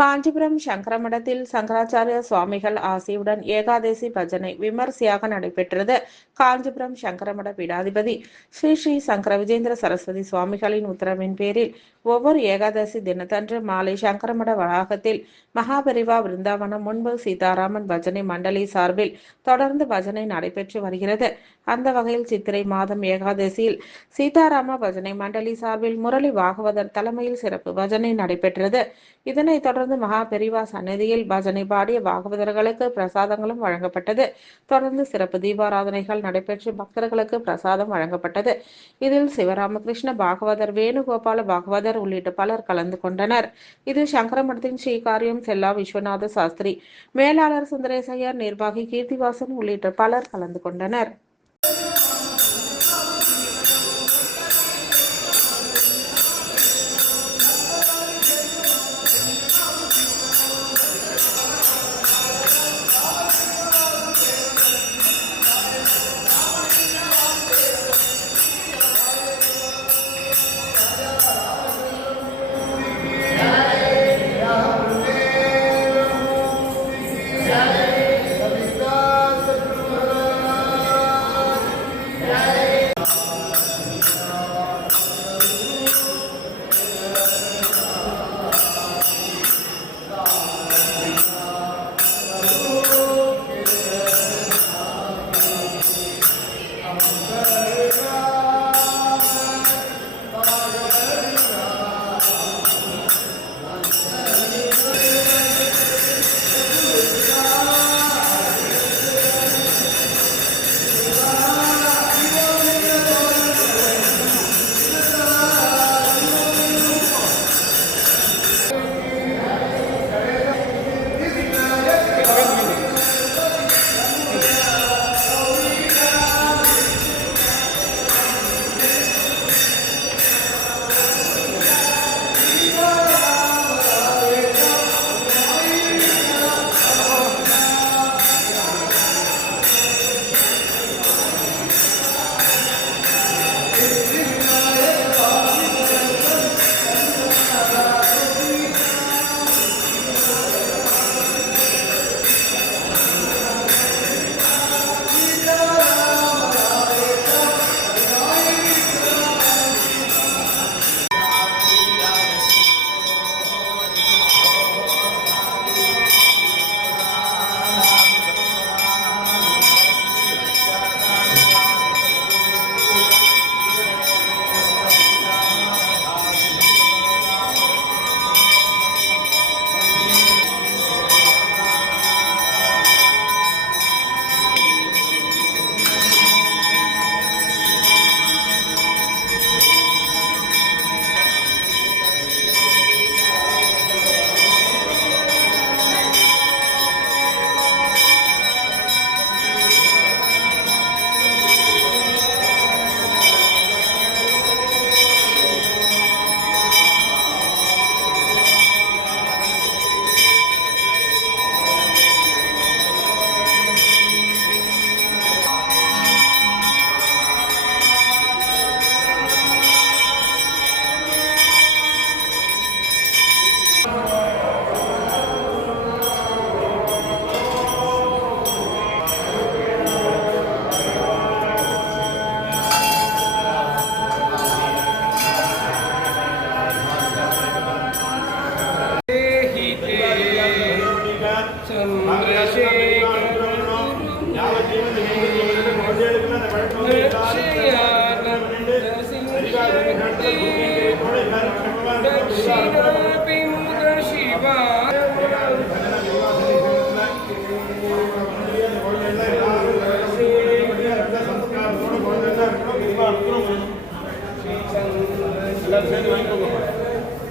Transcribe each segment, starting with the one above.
காஞ்சிபுரம் சங்கரமடத்தில் சங்கராச்சாரிய சுவாமிகள் ஆசியுடன் ஏகாதசி பஜனை விமர்சையாக நடைபெற்றது. காஞ்சிபுரம் சங்கரமட பீடாதிபதி ஸ்ரீ ஸ்ரீ சங்கர விஜேந்திர சரஸ்வதி சுவாமிகளின் உத்தரவின் பேரில் ஒவ்வொரு ஏகாதசி தினத்தன்று மாலை சங்கரமட வளாகத்தில் மகாபெரிவா விருந்தாவனம் முன்பு சீதாராமன் பஜனை மண்டலி சார்பில் தொடர்ந்து பஜனை நடைபெற்று வருகிறது. அந்த வகையில் சித்திரை மாதம் ஏகாதசியில் சீதாராம பஜனை மண்டலி சார்பில் முரளி பாகவதர் தலைமையில் சிறப்பு பஜனை நடைபெற்றது. இதனைத் தொடர்ந்து மகாபெரிவா சன்னதியில் பஜனை பாடிய பாகவதர்களுக்கு பிரசாதங்களும் வழங்கப்பட்டது. தொடர்ந்து சிறப்பு தீபாராதனைகள் நடைபெற்று பக்தர்களுக்கு பிரசாதம் வழங்கப்பட்டது. இதில் சிவராமகிருஷ்ண பாகவதர், வேணுகோபால பாகவதர் உள்ளிட்ட பலர் கலந்து கொண்டனர். இதில் சங்கரமடத்தின் ஸ்ரீகாரியம் செல்லா விஸ்வநாத சாஸ்திரி, மேலாளர் சுந்தரேசையர், நிர்வாகி கீர்த்திவாசன் உள்ளிட்ட பலர் கலந்து கொண்டனர்.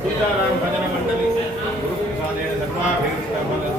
सीताराम भजन मंडली गुरु प्रसादेन सर्वाभीष्टफल